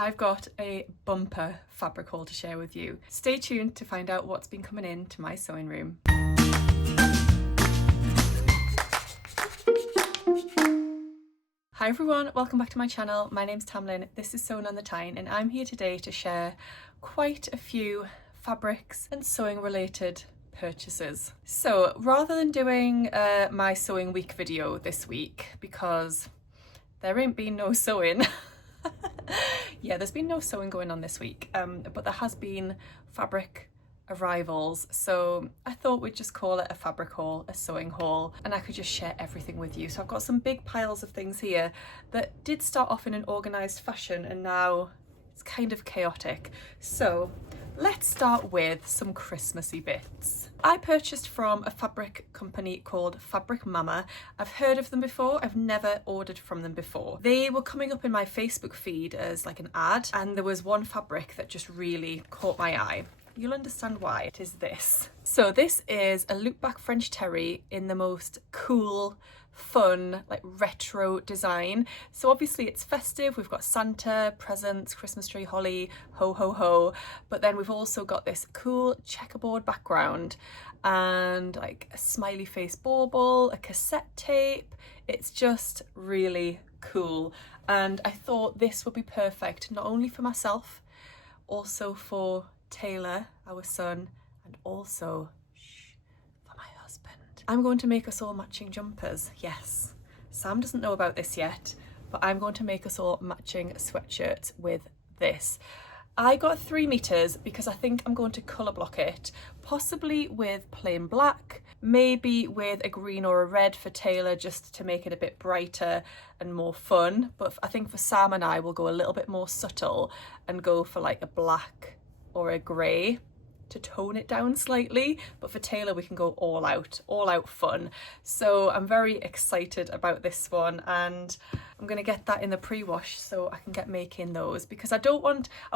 I've got a bumper fabric haul to share with you. Stay tuned to find out what's been coming in to my sewing room. Hi everyone, welcome back to my channel. My name's Tamlyn, this is Sewing on the Tyne, and I'm here today to share quite a few fabrics and sewing related purchases. So rather than doing my sewing week video this week, because there ain't been no sewing, yeah, there's been no sewing going on this week, but there has been fabric arrivals, so I thought we'd just call it a fabric haul, a sewing haul, and I could just share everything with you. So I've got some big piles of things here that did start off in an organised fashion and now it's kind of chaotic. So let's start with some Christmassy bits. I purchased from a fabric company called Fabric Mama. I've heard of them before, I've never ordered from them before. They were coming up in my Facebook feed as like an ad, and there was one fabric that just really caught my eye. You'll understand why. It is this. So this is a loopback French terry in the most cool, fun, like retro design. So obviously it's festive, we've got Santa, presents, Christmas tree, holly, ho ho ho, but then we've also got this cool checkerboard background and like a smiley face bauble, a cassette tape. It's just really cool, and I thought this would be perfect not only for myself, also for Taylor, our son, and also for my husband. I'm going to make us all matching jumpers. Yes, Sam doesn't know about this yet, but I'm going to make us all matching sweatshirts with this. I got 3 meters because I think I'm going to colour block it, possibly with plain black, maybe with a green or a red for Taylor just to make it a bit brighter and more fun, but I think for Sam and I we'll go a little bit more subtle and go for like a black or a grey to tone it down slightly, but for Taylor we can go all out fun. So I'm very excited about this one, and I'm gonna get that in the pre-wash so I can get making those, because I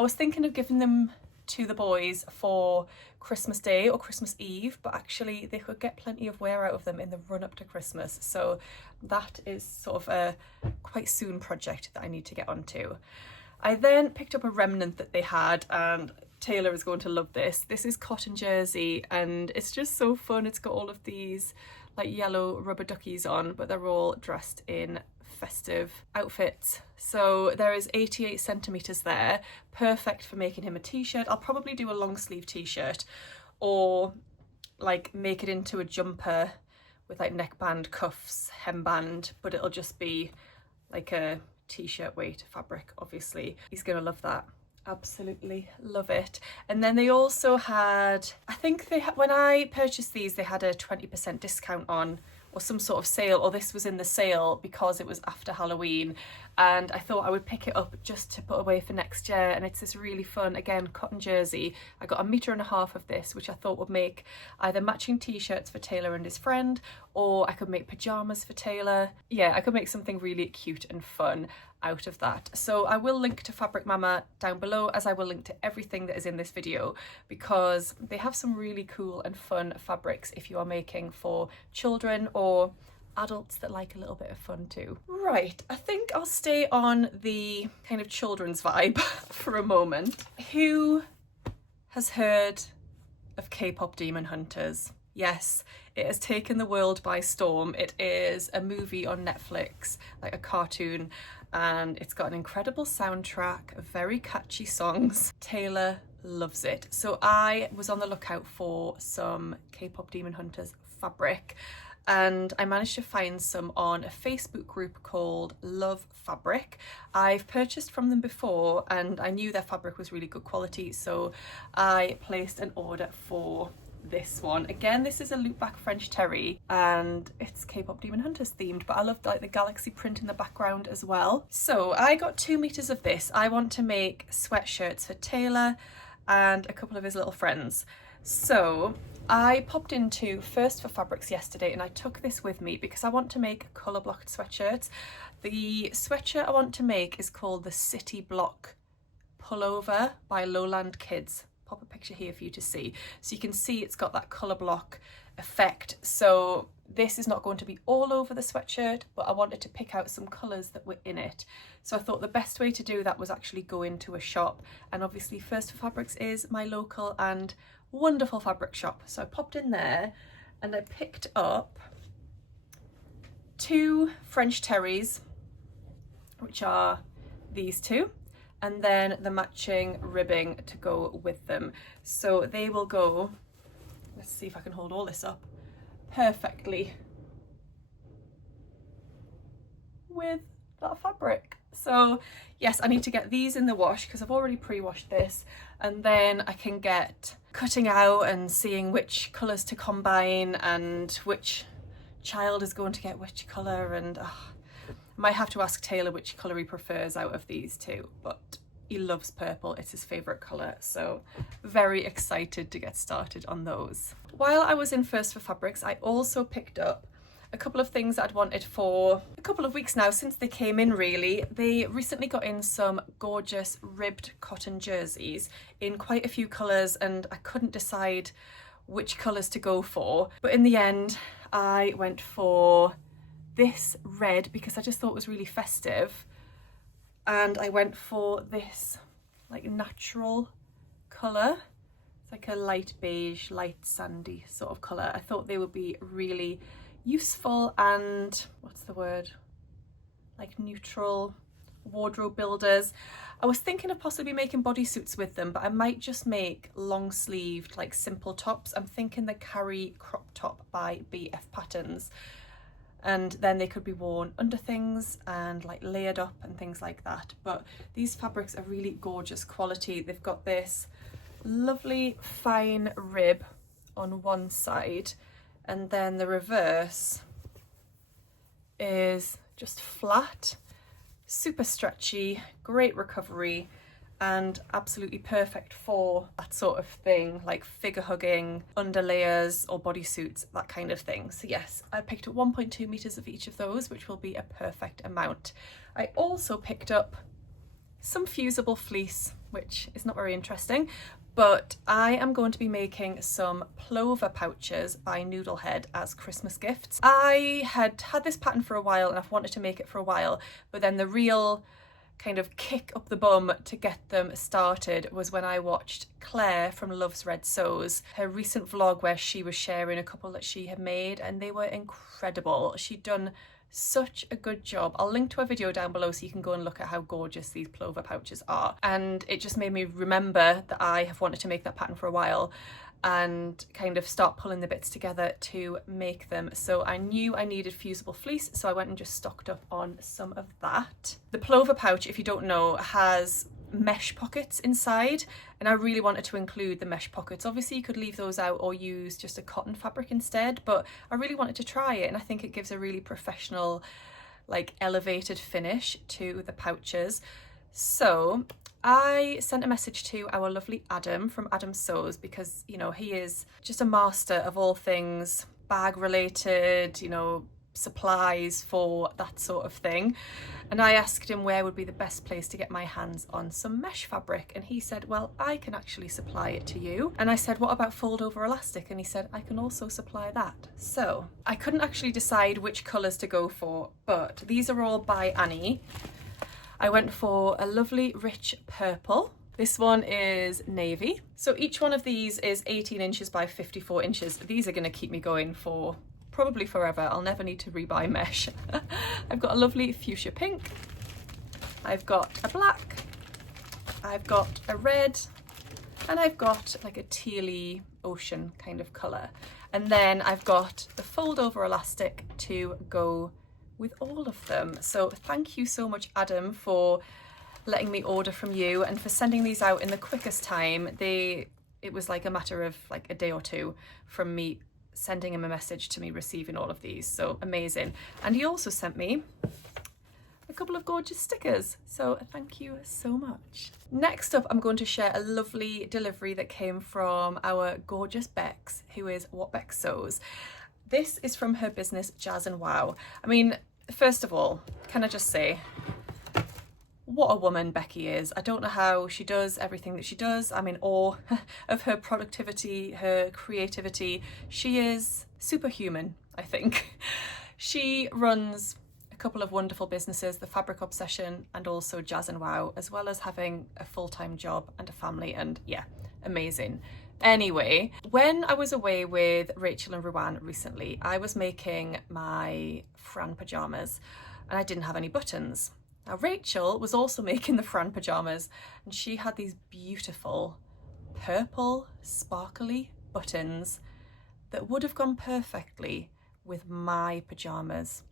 was thinking of giving them to the boys for Christmas Day or Christmas Eve, but actually they could get plenty of wear out of them in the run up to Christmas, so that is sort of a quite soon project that I need to get onto. I then picked up a remnant that they had, and Taylor is going to love this. This is cotton jersey and it's just so fun. It's got all of these like yellow rubber duckies on, but they're all dressed in festive outfits. So there is 88 centimeters there, perfect for making him a t-shirt. I'll probably do a long sleeve t-shirt or like make it into a jumper with like neckband, cuffs, hemband, but it'll just be like a t-shirt weight fabric. Obviously he's gonna love that. Absolutely love it. And then they also had, I think when I purchased these they had a 20% discount on, or some sort of sale, or this was in the sale because it was after Halloween, and I thought I would pick it up just to put away for next year. And it's this really fun, again, cotton jersey. I got 1.5 meters of this, which I thought would make either matching t-shirts for Taylor and his friend, or I could make pajamas for Taylor. Yeah, I could make something really cute and fun out of that. So I will link to Fabric Mama down below, as I will link to everything that is in this video, because they have some really cool and fun fabrics if you are making for children or adults that like a little bit of fun too. Right, I think I'll stay on the kind of children's vibe for a moment. Who has heard of K-pop Demon Hunters? Yes, it has taken the world by storm. It is a movie on Netflix, like a cartoon, and it's got an incredible soundtrack, very catchy songs. Taylor loves it. So I was on the lookout for some K-pop Demon Hunters fabric, and I managed to find some on a Facebook group called Love Fabric. I've purchased from them before and I knew their fabric was really good quality, so I placed an order for this one. Again, this is a loopback French terry and it's K-pop Demon Hunters themed, but I love like the galaxy print in the background as well. So I got 2 meters of this. I want to make sweatshirts for Taylor and a couple of his little friends. So I popped into First for Fabrics yesterday and I took this with me because I want to make colour blocked sweatshirts. The sweatshirt I want to make is called the City Block Pullover by Lowland Kids pop a picture here for you to see. So you can see it's got that colour block effect. So this is not going to be all over the sweatshirt, but I wanted to pick out some colours that were in it. So I thought the best way to do that was actually go into a shop, and obviously Festive Fabrics is my local and wonderful fabric shop. So I popped in there and I picked up 2 French terries, which are these 2, and then the matching ribbing to go with them. So they will go, let's see if I can hold all this up, perfectly with that fabric. So yes, I need to get these in the wash because I've already pre-washed this, and then I can get cutting out and seeing which colours to combine and which child is going to get which colour, and I might have to ask Taylor which colour he prefers out of these 2, but he loves purple, it's his favourite colour, so very excited to get started on those. While I was in Festive Fabrics, I also picked up a couple of things that I'd wanted for a couple of weeks now, since they came in really. They recently got in some gorgeous ribbed cotton jerseys in quite a few colours, and I couldn't decide which colours to go for, but in the end I went for this red because I just thought it was really festive, and I went for this like natural colour. It's like a light beige, light sandy sort of colour. I thought they would be really useful and, what's the word, like neutral wardrobe builders. I was thinking of possibly making bodysuits with them, but I might just make long sleeved like simple tops. I'm thinking the Carrie crop top by BF Patterns, and then they could be worn under things and like layered up and things like that. But these fabrics are really gorgeous quality. They've got this lovely fine rib on one side, and then the reverse is just flat, super stretchy, great recovery, and absolutely perfect for that sort of thing, like figure hugging, under layers or bodysuits, that kind of thing. So yes, I picked up 1.2 meters of each of those, which will be a perfect amount. I also picked up some fusible fleece, which is not very interesting, but I am going to be making some Plover pouches by Noodlehead as Christmas gifts. I had this pattern for a while and I've wanted to make it for a while, but then the real kind of kick up the bum to get them started was when I watched Claire from Love's Red Sews, her recent vlog where she was sharing a couple that she had made, and they were incredible. She'd done such a good job. I'll link to a video down below so you can go and look at how gorgeous these Plover pouches are, and it just made me remember that I have wanted to make that pattern for a while and kind of start pulling the bits together to make them. So I knew I needed fusible fleece, so I went and just stocked up on some of that. The Plover pouch, if you don't know, has mesh pockets inside, and I really wanted to include the mesh pockets. Obviously you could leave those out or use just a cotton fabric instead, but I really wanted to try it, and I think it gives a really professional, like elevated finish to the pouches. So I sent a message to our lovely Adam from Adam Sews, because you know he is just a master of all things bag related, you know, supplies for that sort of thing. And I asked him where would be the best place to get my hands on some mesh fabric, and he said, well, I can actually supply it to you. And I said, what about fold over elastic? And he said, I can also supply that. So I couldn't actually decide which colours to go for, but these are all by Annie. I went for a lovely rich purple. This one is navy. So each one of these is 18 inches by 54 inches. These are going to keep me going for probably forever. I'll never need to rebuy mesh. I've got a lovely fuchsia pink. I've got a black. I've got a red. And I've got like a tealy ocean kind of colour. And then I've got the fold over elastic to go with all of them. So thank you so much, Adam, for letting me order from you and for sending these out in the quickest time. It was like a matter of like a day or two from me sending him a message to me receiving all of these. So amazing. And he also sent me a couple of gorgeous stickers, so thank you so much. Next up, I'm going to share a lovely delivery that came from our gorgeous Bex, who is What Bex Sews. This is from her business Jazz and Wow. I mean, first of all, can I just say, what a woman Becky is. I don't know how she does everything that she does. I'm in awe of her productivity, her creativity. She is superhuman, I think. She runs a couple of wonderful businesses, the Fabric Obsession and also Jazz and Wow, as well as having a full-time job and a family, and yeah, amazing. Anyway, when I was away with Rachel and Ruan recently, I was making my Fran pyjamas and I didn't have any buttons. Now Rachel was also making the Fran pyjamas and she had these beautiful purple sparkly buttons that would have gone perfectly with my pyjamas,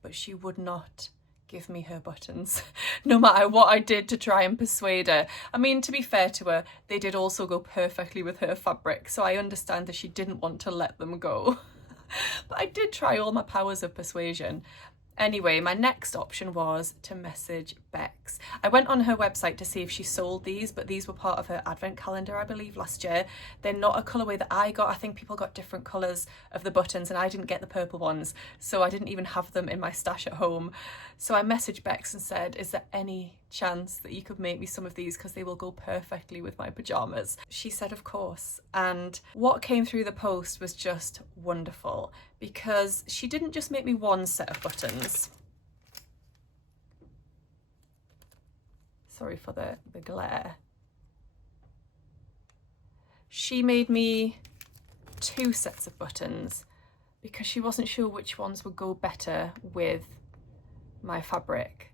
but she would not give me her buttons, no matter what I did to try and persuade her. I mean, to be fair to her, they did also go perfectly with her fabric, so I understand that she didn't want to let them go. But I did try all my powers of persuasion. Anyway, my next option was to message Bex. I went on her website to see if she sold these, but these were part of her advent calendar, I believe, last year. They're not a colourway that I got. I think people got different colours of the buttons and I didn't get the purple ones, so I didn't even have them in my stash at home. So I messaged Bex and said, is there any chance that you could make me some of these because they will go perfectly with my pyjamas? She said, of course. And what came through the post was just wonderful, because she didn't just make me one set of buttons. Sorry for the glare. She made me 2 sets of buttons because she wasn't sure which ones would go better with my fabric.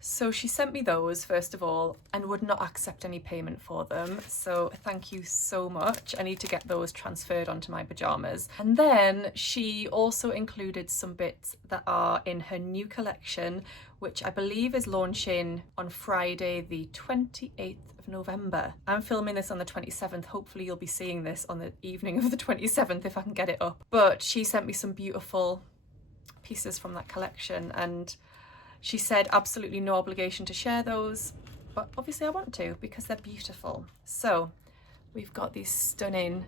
So she sent me those first of all and would not accept any payment for them. So thank you so much. I need to get those transferred onto my pyjamas. And then she also included some bits that are in her new collection, which I believe is launching on Friday, the 28th of November. I'm filming this on the 27th. Hopefully you'll be seeing this on the evening of the 27th if I can get it up. But she sent me some beautiful pieces from that collection, and she said absolutely no obligation to share those, but obviously I want to because they're beautiful. So we've got these stunning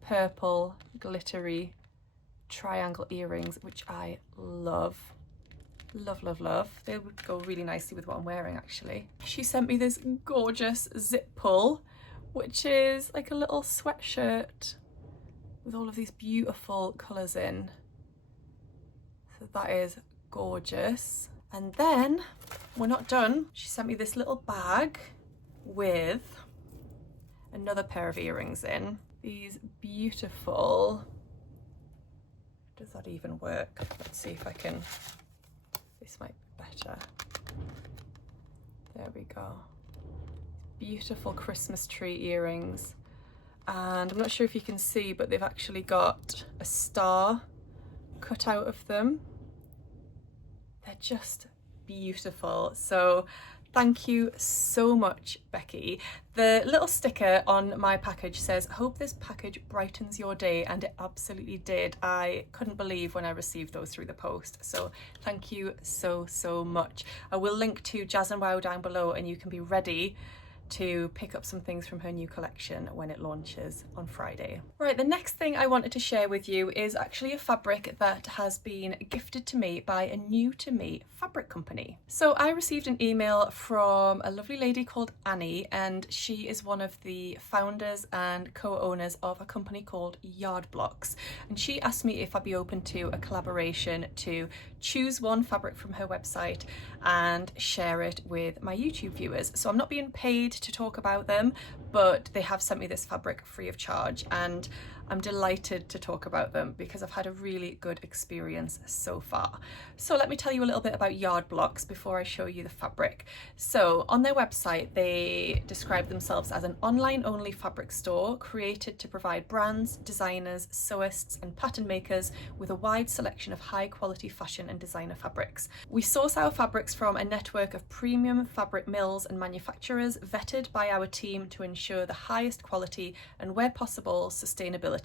purple glittery triangle earrings, which I love. Love, love, love. They would go really nicely with what I'm wearing actually. She sent me this gorgeous zip pull, which is like a little sweatshirt with all of these beautiful colours in. So that is gorgeous. And then we're not done. She sent me this little bag with another pair of earrings in. These beautiful, does that even work? Let's see if I can, this might be better. There we go. Beautiful Christmas tree earrings. And I'm not sure if you can see, but they've actually got a star cut out of them. They're just beautiful. So thank you so much, Becky. The little sticker on my package says, hope this package brightens your day, and it absolutely did. I couldn't believe when I received those through the post. So thank you so, so much. I will link to Jazz and Wow down below and you can be ready to pick up some things from her new collection when it launches on Friday. Right, the next thing I wanted to share with you is actually a fabric that has been gifted to me by a new to me fabric company. So I received an email from a lovely lady called Annie, and she is one of the founders and co-owners of a company called Yardblox, and she asked me if I'd be open to a collaboration to choose one fabric from her website and share it with my YouTube viewers. So I'm not being paid to talk about them, but they have sent me this fabric free of charge, and I'm delighted to talk about them because I've had a really good experience so far. So let me tell you a little bit about Yardblox before I show you the fabric. So on their website, they describe themselves as an online only fabric store created to provide brands, designers, sewists and pattern makers with a wide selection of high quality fashion and designer fabrics. We source our fabrics from a network of premium fabric mills and manufacturers vetted by our team to ensure the highest quality and, where possible, sustainability.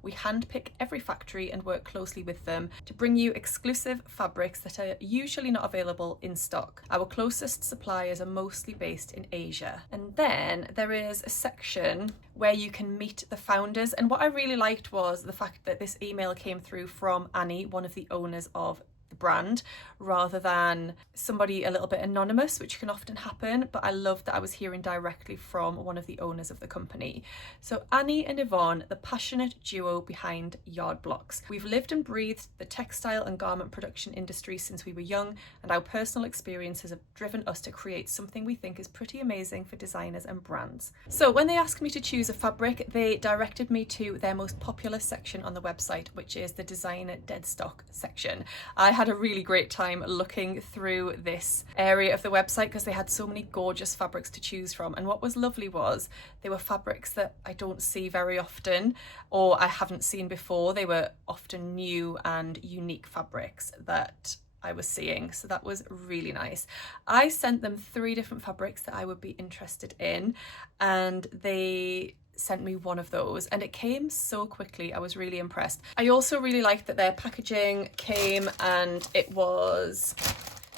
We handpick every factory and work closely with them to bring you exclusive fabrics that are usually not available in stock. Our closest suppliers are mostly based in Asia. And then there is a section where you can meet the founders, and what I really liked was the fact that this email came through from Annie, one of the owners of the brand rather than somebody a little bit anonymous, which can often happen. But I loved that I was hearing directly from one of the owners of the company. So Annie and Yvonne, the passionate duo behind Yardblox. We've lived and breathed the textile and garment production industry since we were young, and our personal experiences have driven us to create something we think is pretty amazing for designers and brands. So when they asked me to choose a fabric, they directed me to their most popular section on the website, which is the designer dead stock section. I had a really great time looking through this area of the website because they had so many gorgeous fabrics to choose from, and what was lovely was they were fabrics that I don't see very often or I haven't seen before. They were often new and unique fabrics that I was seeing, so that was really nice. I sent them 3 different fabrics that I would be interested in, and they sent me one of those, and it came so quickly. I was really impressed. I also really liked that their packaging came and it was,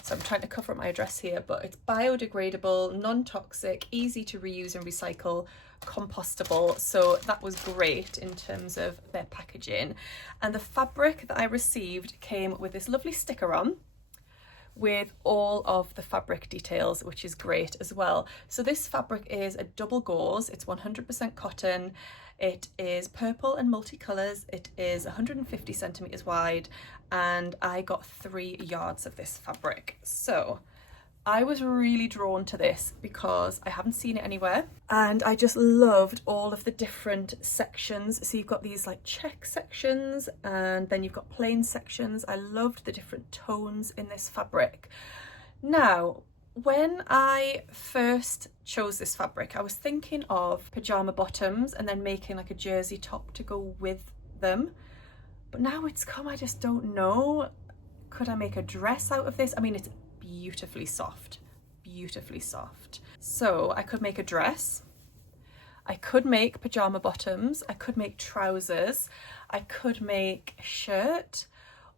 so I'm trying to cover up my address here, but it's biodegradable, non-toxic, easy to reuse and recycle, compostable. So that was great in terms of their packaging. And the fabric that I received came with this lovely sticker on with all of the fabric details, which is great as well. So this fabric is a double gauze, it's 100% cotton, it is purple and multicolours, it is 150 centimetres wide, and I got 3 yards of this fabric. So I was really drawn to this because I haven't seen it anywhere, and I just loved all of the different sections. So you've got these like check sections, and then you've got plain sections. I loved the different tones in this fabric. Now, when I first chose this fabric, I was thinking of pyjama bottoms and then making like a jersey top to go with them. But now it's come, I just don't know. Could I make a dress out of this? I mean, it's beautifully soft, beautifully soft. So I could make a dress, I could make pyjama bottoms, I could make trousers, I could make a shirt,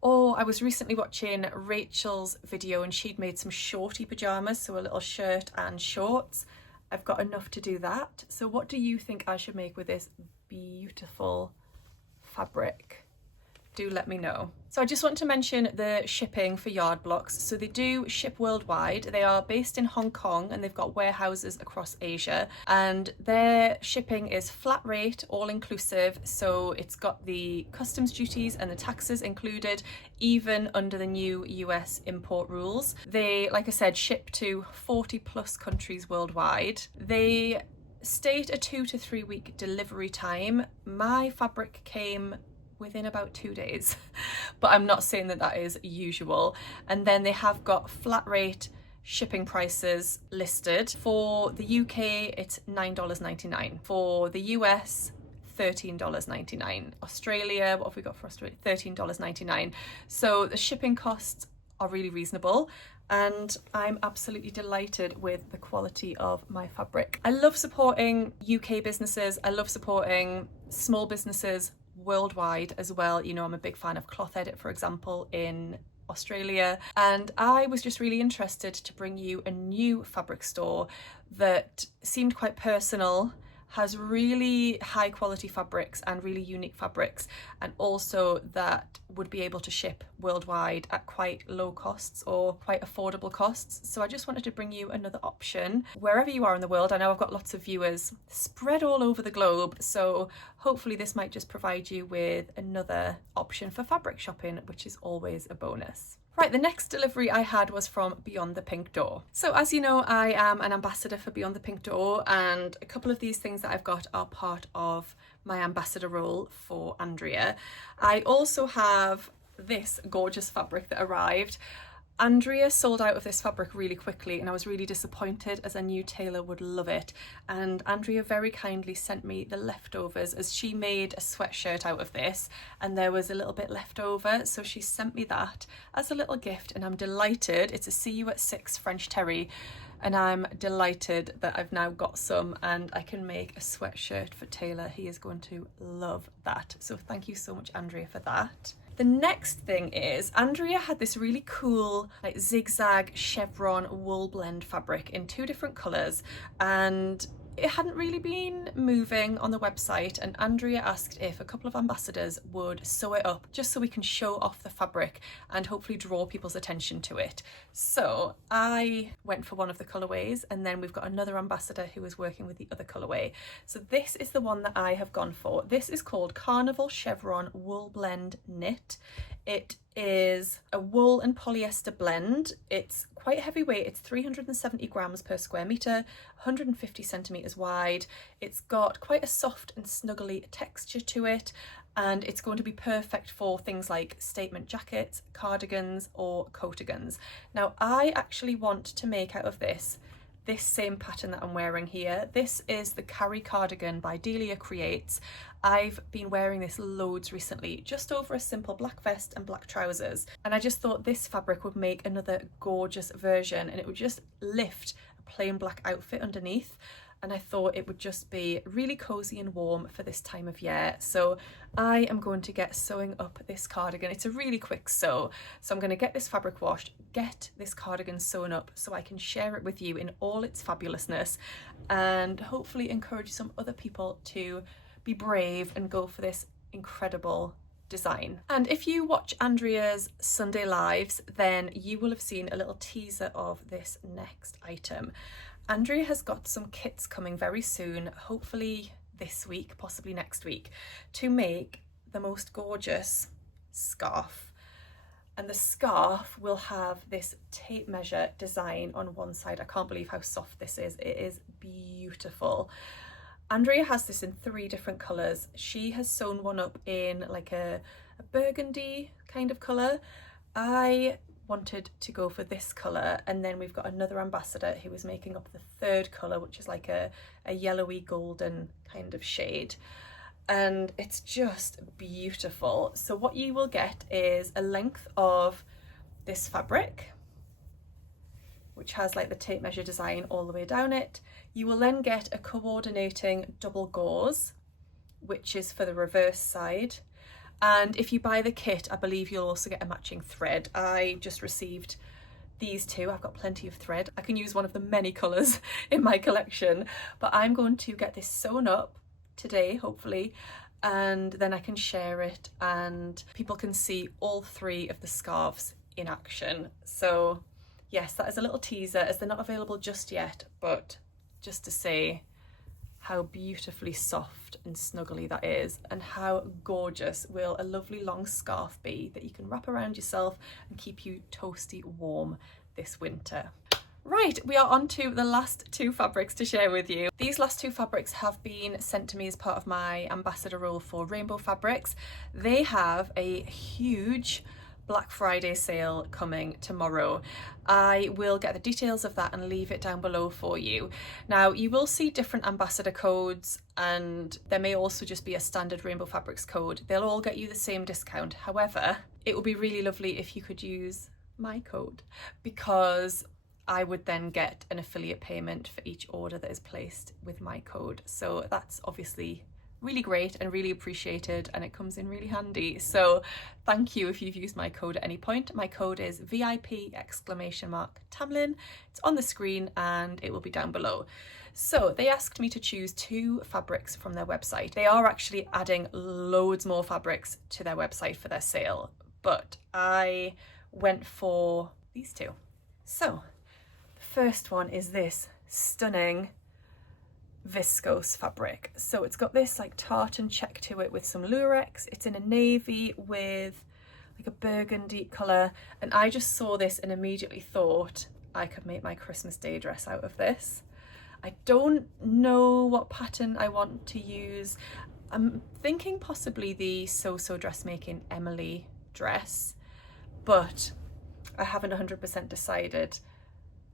or I was recently watching Rachel's video and she'd made some shorty pyjamas, so a little shirt and shorts. I've got enough to do that. So what do you think I should make with this beautiful fabric? Do let me know. So I just want to mention the shipping for Yardblox. So they do ship worldwide. They are based in Hong Kong and they've got warehouses across Asia, and their shipping is flat rate, all inclusive. So it's got the customs duties and the taxes included, even under the new US import rules. They, like I said, ship to 40+ countries worldwide. They state a 2 to 3 week delivery time. My fabric came within about 2 days, but I'm not saying that that is usual. And then they have got flat rate shipping prices listed. For the UK, it's $9.99. For the US, $13.99. Australia, what have we got for Australia? $13.99. So the shipping costs are really reasonable, and I'm absolutely delighted with the quality of my fabric. I love supporting UK businesses. I love supporting small businesses worldwide as well. You know, I'm a big fan of Cloth Edit, for example, in Australia, and I was just really interested to bring you a new fabric store that seemed quite personal, has really high quality fabrics and really unique fabrics, and also that would be able to ship worldwide at quite low costs or quite affordable costs. So I just wanted to bring you another option wherever you are in the world. I know I've got lots of viewers spread all over the globe, so hopefully this might just provide you with another option for fabric shopping, which is always a bonus. Right, the next delivery I had was from Beyond the Pink Door. So as you know, I am an ambassador for Beyond the Pink Door, and a couple of these things that I've got are part of my ambassador role for Andrea. I also have this gorgeous fabric that arrived. Andrea sold out of this fabric really quickly, and I was really disappointed, as I knew Taylor would love it. And Andrea very kindly sent me the leftovers, as she made a sweatshirt out of this and there was a little bit left over, so she sent me that as a little gift, and I'm delighted. It's a See You at 6 French terry, and I'm delighted that I've now got some and I can make a sweatshirt for Taylor. He is going to love that. So thank you so much, Andrea, for that. The next thing is, Andrea had this really cool like zigzag chevron wool blend fabric in 2 different colours, and it hadn't really been moving on the website, and Andrea asked if a couple of ambassadors would sew it up just so we can show off the fabric and hopefully draw people's attention to it. So I went for one of the colourways, and then we've got another ambassador who is working with the other colourway. So this is the one that I have gone for. This is called Carnival Chevron Wool Blend Knit. It is a wool and polyester blend. It's quite heavyweight. It's 370 grams per square metre, 150 centimetres wide. It's got quite a soft and snuggly texture to it, and it's going to be perfect for things like statement jackets, cardigans or coatigans. Now I actually want to make out of this same pattern that I'm wearing here. This is the Carrie cardigan by Delia Creates. I've been wearing this loads recently, just over a simple black vest and black trousers, and I just thought this fabric would make another gorgeous version, and it would just lift a plain black outfit underneath, and I thought it would just be really cozy and warm for this time of year. So I am going to get sewing up this cardigan. It's a really quick sew, so I'm going to get this fabric washed, get this cardigan sewn up so I can share it with you in all its fabulousness, and hopefully encourage some other people to be brave and go for this incredible design. And if you watch Andrea's Sunday lives, then you will have seen a little teaser of this next item. Andrea has got some kits coming very soon, hopefully this week, possibly next week, to make the most gorgeous scarf. And the scarf will have this tape measure design on one side. I can't believe how soft this is. It is beautiful. Andrea has this in 3 different colours. She has sewn one up in like a burgundy kind of colour. I wanted to go for this colour, and then we've got another ambassador who is making up the 3rd colour, which is like a yellowy golden kind of shade, and it's just beautiful. So what you will get is a length of this fabric, which has like the tape measure design all the way down it. You will then get a coordinating double gauze, which is for the reverse side. And if you buy the kit, I believe you'll also get a matching thread. I just received these 2. I've got plenty of thread. I can use one of the many colours in my collection, but I'm going to get this sewn up today, hopefully, and then I can share it and people can see all 3 of the scarves in action. So yes, that is a little teaser, as they're not available just yet, but just to say how beautifully soft and snuggly that is, and how gorgeous will a lovely long scarf be that you can wrap around yourself and keep you toasty warm this winter. Right, we are on to the last 2 fabrics to share with you. These last 2 fabrics have been sent to me as part of my ambassador role for Rainbow Fabrics. They have a huge Black Friday sale coming tomorrow. I will get the details of that and leave it down below for you. Now, you will see different ambassador codes, and there may also just be a standard Rainbow Fabrics code. They'll all get you the same discount. However, it would be really lovely if you could use my code, because I would then get an affiliate payment for each order that is placed with my code. So that's obviously really great and really appreciated, and it comes in really handy. So thank you if you've used my code at any point. My code is VIP Tamlyn. It's on the screen and it will be down below. So they asked me to choose 2 fabrics from their website. They are actually adding loads more fabrics to their website for their sale, but I went for these 2. So the first one is this stunning viscose fabric. So it's got this like tartan check to it with some lurex. It's in a navy with like a burgundy colour, and I just saw this and immediately thought I could make my Christmas Day dress out of this. I don't know what pattern I want to use. I'm thinking possibly the So Dressmaking Emily dress, but I haven't 100% decided.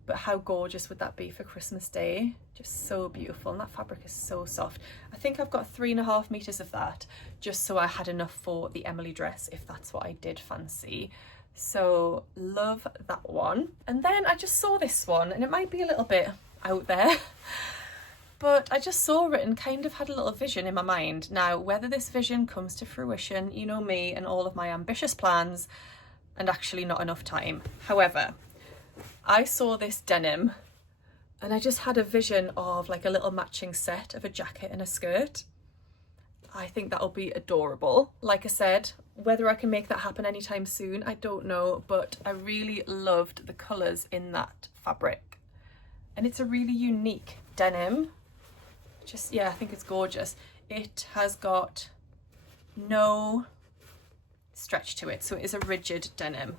But how gorgeous would that be for Christmas Day? Just so beautiful, and that fabric is so soft. I think I've got 3.5 meters of that, just so I had enough for the Emily dress if that's what I did fancy. So love that one. And then I just saw this one, and it might be a little bit out there, but I just saw it and kind of had a little vision in my mind. Now, whether this vision comes to fruition, you know me and all of my ambitious plans, and actually not enough time. However, I saw this denim And I just had a vision of like a little matching set of a jacket and a skirt. I think that'll be adorable. Like I said, whether I can make that happen anytime soon, I don't know, but I really loved the colours in that fabric. And it's a really unique denim. Just, yeah, I think it's gorgeous. It has got no stretch to it, so it is a rigid denim.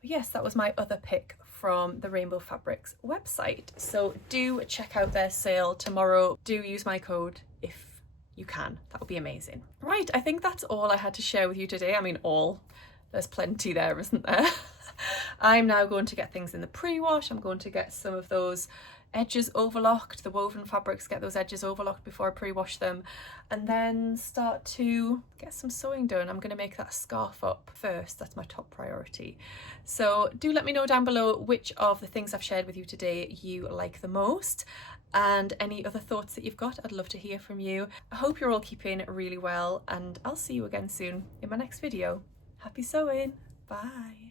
But yes, that was my other pick from the Rainbow Fabrics website. So do check out their sale tomorrow. Do use my code if you can. That would be amazing. Right, I think that's all I had to share with you today. I mean, there's plenty there, isn't there? I'm now going to get things in the pre-wash. I'm going to get some of those edges overlocked, the woven fabrics, get those edges overlocked before I pre-wash them, and then start to get some sewing done. I'm going to make that scarf up first. That's my top priority. So do let me know down below which of the things I've shared with you today you like the most, and any other thoughts that you've got. I'd love to hear from you. I hope you're all keeping really well, and I'll see you again soon in my next video. Happy sewing. Bye.